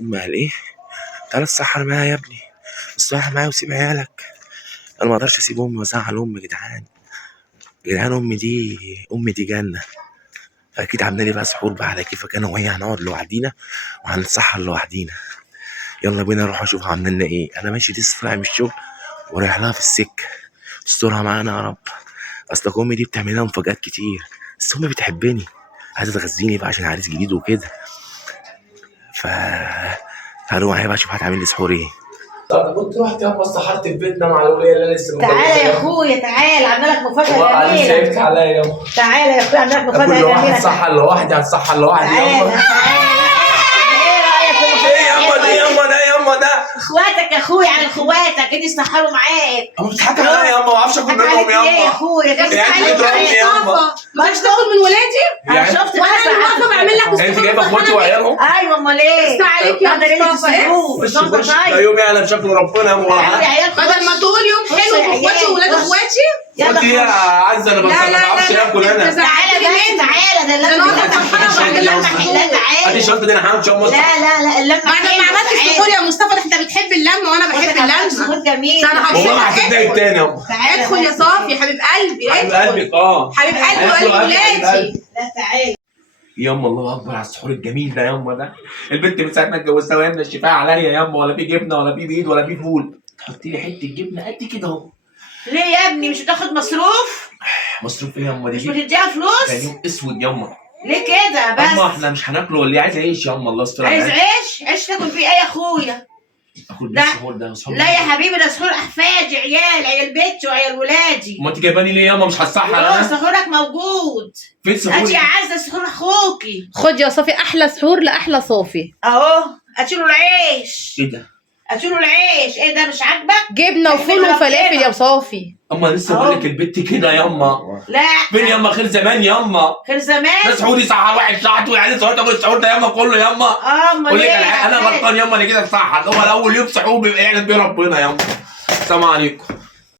امي قال ايه؟ تعالى اتسحر معايا يا ابني، اتسحر معايا وسيب عيالك. انا ما اقدرش اسيب امي وازعل امي يا جدعان. يا جدعان امي دي جنه. فاكيد عامله لي بقى سحور بقى على كيفك، انا وهي هنقعد لوحدينا وهنتسحر لوحدينا. يلا بينا نروح اشوف عامله لنا ايه. انا ماشي لسه طالع من الشغل ورايح لها في السكه. استرها معانا يا رب. اصل امي دي بتعمل لنا مفاجآت كتير، بس امي بتحبني، عايزه تغذيني بقى عشان عريس جديد وكده. ف تعالوا معايا بقى اشوف هتعمل لي سحور ايه. طب كنت رحت يابا اتسحرت في بيتنا مع الوليه اللي انا لسه تعالى يا اخويا، تعالى عامله لك مفاجاه جميله. شايفت عليا يابا. تعالى يا اخويا عامله لك مفاجاه كل واحد جميله. هتسحر لوحدي هتسحر لوحدي تعالى يابا. ايه رايك في المفاجاه؟ ايه يابا ده يابا ده يابا ده؟ اخواتك يا اخويا، على اخواتك اللي يسحروا معاك. اما بتضحك عليا يابا، ما اعرفش اكل منهم ايه يا يابا. اخويا؟ يعني انت بتضربني يابا. ما كنتش تاخد من ولادي؟ انا شفت وانا اللي واقفه بعمل لك انت جايبه اخواتي وعيالهم؟ ايوه امال ايه؟ بس عليك يا مصطفى. وش ده يوم يعلم شكل ربنا يابا ولا حاجه. بدل ما تقول يوم حلو باخواتي وولاد اخواتي. اخواتي ايه يا عزه؟ انا بس ما بعرفش اكل انا. تعالى بس تعالى، ده اللي انا فرحانه وبعمل لك لا تعالى. ادي الشنطه دي انا هعمل شويه مصر. لا اللمه بعد ما عملت السحور يا مصطفى، ده انت بتحب اللمه وانا بحب اللمه. سحور جميل. ده انا والله ما هتتضايق تاني يابا. تعالى ادخل يا صافي حبيب قلبي، حبيب ادخل قلبك حبيب قلبي وقلب ولادي. لا تعالى. ياما الله اكبر على السحور الجميل ده ياما ده. البنت من ساعه ما اتجوزتها وهي منشفاها عليا ياما، ولا في جبنه ولا في بيض ولا في فول. تحطي لي حته جبنه قد كده اهو. ليه يا ابني مش بتاخد مصروف؟ مصروف ايه ياما؟ مش دي بتديها كان فلوس؟ يوم اسود ياما. ليه كده بس؟ ياما احنا مش هناكله ولا عايز عيش ياما؟ الله يستر عايز عليك. عيش تاكل فيه ايه يا اخويا؟ اخد لا. السحور ده سحور. لا يا حبيبي، ده سحور احفادي، عيال بيتي وعيال ولادي. ما انت جايباني ليه ياما؟ مش هتسحر اه انا. سحورك موجود. فين سحوري؟ هاتي يا عزه سحور اخوكي. خد يا صافي، احلى سحور لاحلى صافي. اهو هاتيله العيش. ايه ده؟ هاتيله العيش. ايه ده مش عاجبك؟ جبنه وفول وفلافل يا صافي. اما لسه أهو. بقول لك البت كده ياما. لا فين ياما خير زمان ياما؟ خير زمان. ده سحوري سحر واحد ساعته وعيالي سحور تاكل السحور ده ياما كله ياما. امال قول لك ايه على حاجه، انا غلطان ياما، انا كده اتسحر. هو الاول يوم سحور بيبقى يعلم بيه ربنا ياما. السلام عليكم.